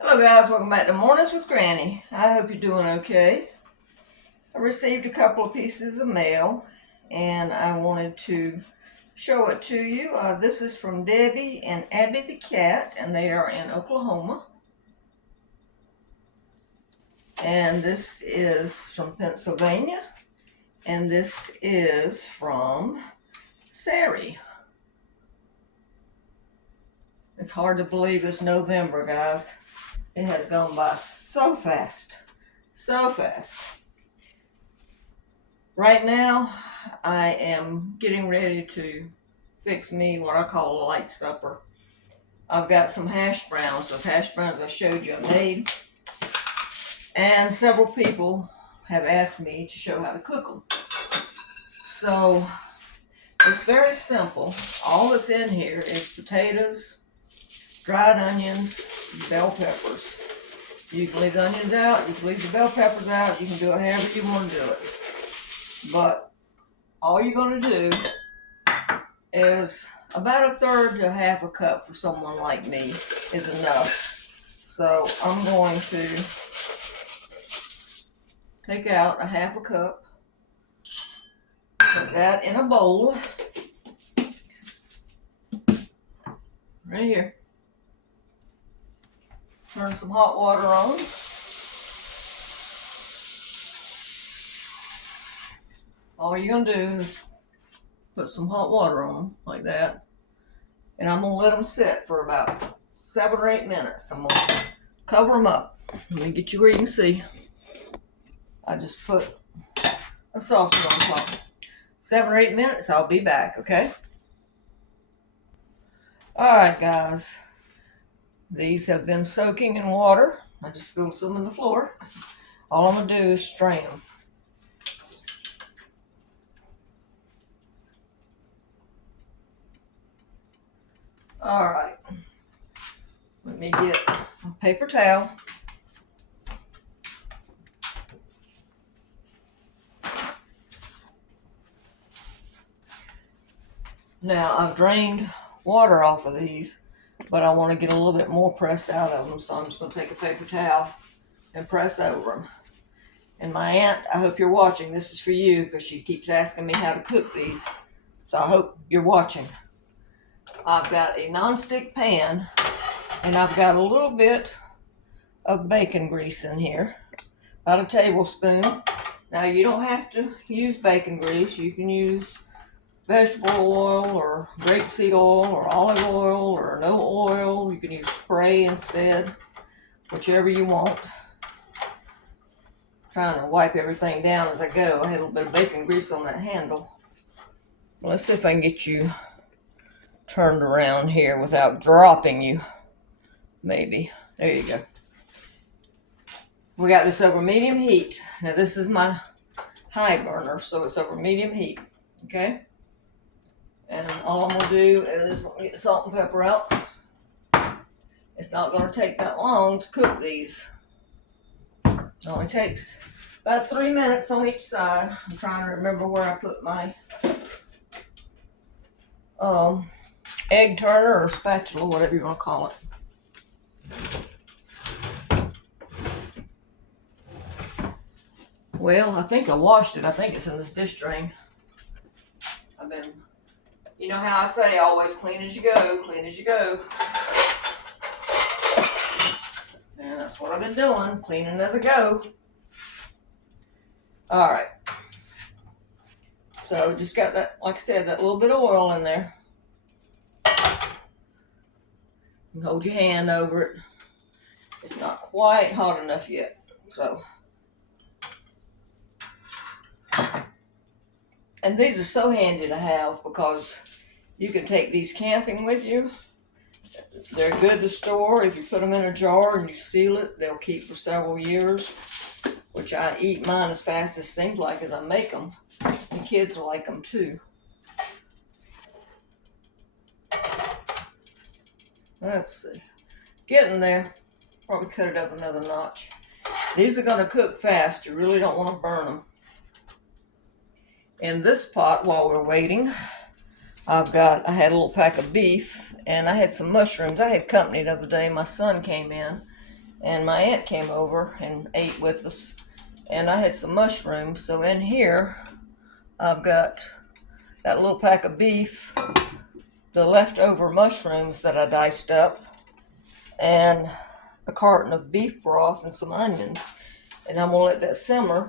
Hello guys, welcome back to Mornings with Granny. I hope you're doing okay. I received a couple of pieces of mail and I wanted to show it to you. This is from Debbie and Abby the cat, and they are in Oklahoma. And this is from Pennsylvania, and this is from Sari. It's hard to believe it's November, guys. It has gone by so fast. So fast. Right now, I am getting ready to fix me what I call a light supper. I've got some hash browns. Those hash browns I showed you I made. And several people have asked me to show how to cook them. So, it's very simple. All that's in here is potatoes, dried onions, bell peppers. You can leave the onions out, you can leave the bell peppers out, you can do it however you want to do it. But all you're going to do is about a third to half a cup for someone like me is enough. So I'm going to take out a half a cup, put that in a bowl, right here. Turn some hot water on. All you're going to do is put some hot water on them like that. And I'm going to let them sit for about 7 or 8 minutes. I'm going to cover them up. Let me get you where you can see. I just put a saucer on top. 7 or 8 minutes, I'll be back, okay? Alright, guys. These have been soaking in water. I just spilled some on the floor. All I'm going to do is strain them. Alright. Let me get a paper towel. Now, I've drained water off of these, but I want to get a little bit more pressed out of them, so I'm just going to take a paper towel and press over them. And my aunt, I hope you're watching. This is for you because she keeps asking me how to cook these, so I hope you're watching. I've got a nonstick pan, and I've got a little bit of bacon grease in here, about a tablespoon. Now, you don't have to use bacon grease. You can use vegetable oil or grapeseed oil or olive oil or no oil. You can use spray instead, whichever you want. I'm trying to wipe everything down as I go. I had a little bit of bacon grease on that handle. Let's see if I can get you turned around here without dropping you. Maybe. There you go. We got this over medium heat. Now this is my high burner, so it's over medium heat. Okay? And all I'm going to do is get salt and pepper out. It's not going to take that long to cook these. It only takes about 3 minutes on each side. I'm trying to remember where I put my egg turner or spatula, whatever you want to call it. Well, I think I washed it. I think it's in this dish drain. You know how I say, always clean as you go, clean as you go. And that's what I've been doing, cleaning as I go. Alright. So just got that, like I said, that little bit of oil in there. You hold your hand over it. It's not quite hot enough yet. So. And these are so handy to have because you can take these camping with you. They're good to store. If you put them in a jar and you seal it, they'll keep for several years, which I eat mine as fast as it seems like as I make them. The kids like them too. Let's see. Getting there. Probably cut it up another notch. These are going to cook fast. You really don't want to burn them. In this pot, while we're waiting, I had a little pack of beef, and I had some mushrooms. I had company the other day. My son came in, and my aunt came over and ate with us, and I had some mushrooms. So in here I've got that little pack of beef, the leftover mushrooms that I diced up, and a carton of beef broth and some onions. And I'm gonna let that simmer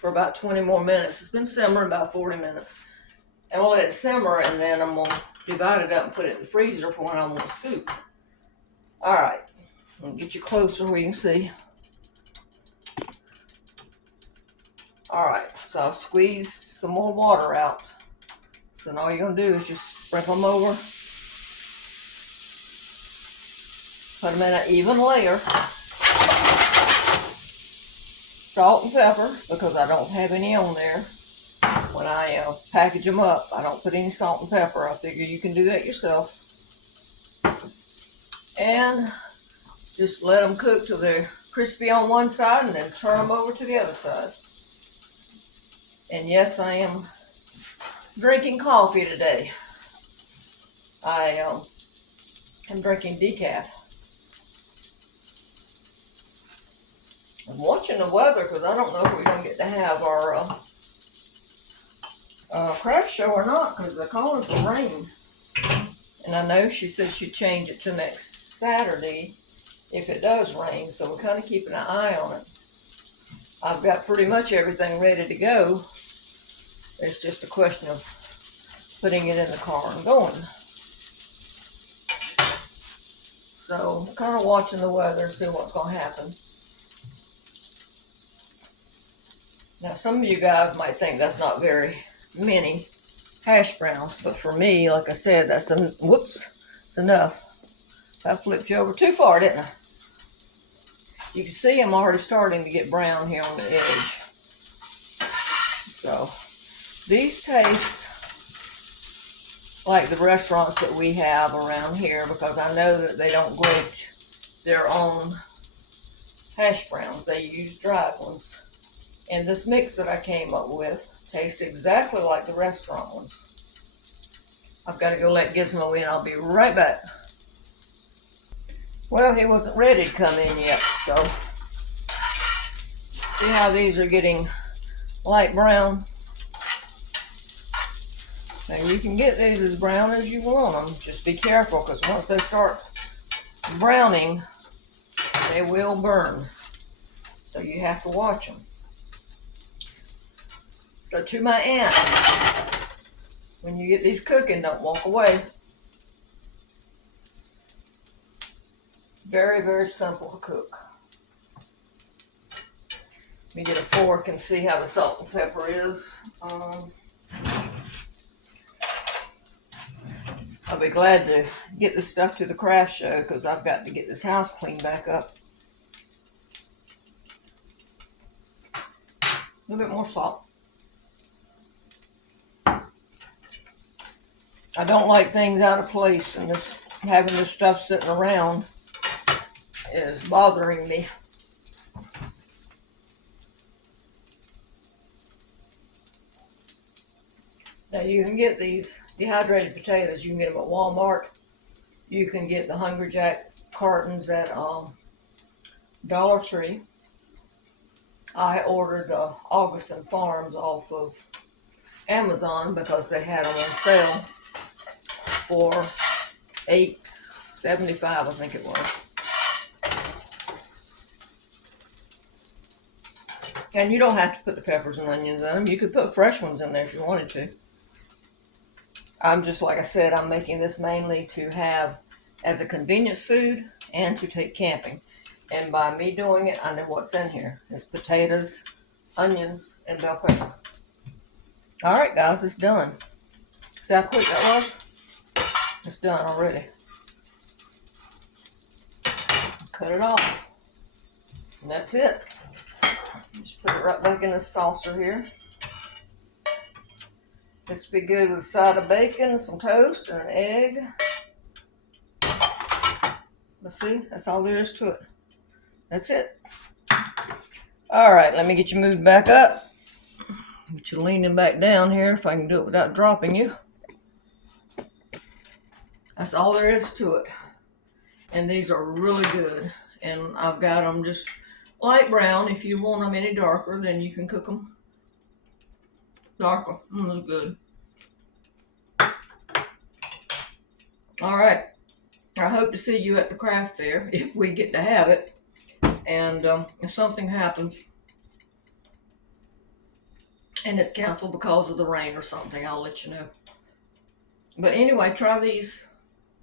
for about 20 more minutes. It's been simmering about 40 minutes. And we'll let it simmer, and then I'm gonna divide it up and put it in the freezer for when I want soup. All right, I'll get you closer where you can see. All right, so I'll squeeze some more water out. So now all you're gonna do is just sprinkle them over, put them in an even layer. Salt and pepper, because I don't have any on there. When I package them up, I don't put any salt and pepper. I figure you can do that yourself. And just let them cook till they're crispy on one side, and then turn them over to the other side. And yes, I am drinking coffee today. I am drinking decaf. I'm watching the weather because I don't know if we're going to get to have our craft show or not, because they're calling for rain. And I know she said she'd change it to next Saturday if it does rain, so we're kind of keeping an eye on it. I've got pretty much everything ready to go. It's just a question of putting it in the car and going. So I'm kind of watching the weather, see what's going to happen. Now, some of you guys might think that's not very many hash browns, but for me, like I said, that's it's enough. I flipped you over too far, didn't I? You can see I'm already starting to get brown here on the edge. So these taste like the restaurants that we have around here, because I know that they don't grate their own hash browns. They use dried ones. And this mix that I came up with tastes exactly like the restaurant ones. I've got to go let Gizmo in. I'll be right back. Well, he wasn't ready to come in yet, so see how these are getting light brown? Now you can get these as brown as you want them. Just be careful, because once they start browning, they will burn. So you have to watch them. So to my aunt, when you get these cooking, don't walk away. Very, very simple to cook. Let me get a fork and see how the salt and pepper is. I'll be glad to get this stuff to the craft show, because I've got to get this house cleaned back up. A little bit more salt. I don't like things out of place, and having this stuff sitting around is bothering me. Now you can get these dehydrated potatoes. You can get them at Walmart. You can get the Hungry Jack cartons at Dollar Tree. I ordered Augustin Farms off of Amazon because they had them on sale for $8.75, I think it was. And you don't have to put the peppers and onions in them. You could put fresh ones in there if you wanted to. I'm just, like I said, I'm making this mainly to have as a convenience food and to take camping. And by me doing it, I know what's in here. It's potatoes, onions, and bell pepper. All right, guys, it's done. See how quick that was? It's done already. Cut it off. And that's it. Just put it right back in the saucer here. This would be good with a side of bacon, some toast, and an egg. Let's see, that's all there is to it. That's it. All right, let me get you moved back up. Get you leaning back down here if I can do it without dropping you. That's all there is to it. And these are really good. And I've got them just light brown. If you want them any darker, then you can cook them darker. That's good. All right. I hope to see you at the craft fair if we get to have it. And if something happens and it's canceled because of the rain or something, I'll let you know. But anyway, try these.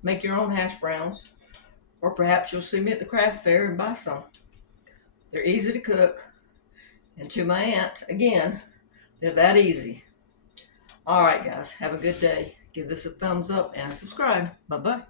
Make your own hash browns. Or perhaps you'll see me at the craft fair and buy some. They're easy to cook. And to my aunt, again, they're that easy. All right, guys. Have a good day. Give this a thumbs up and subscribe. Bye-bye.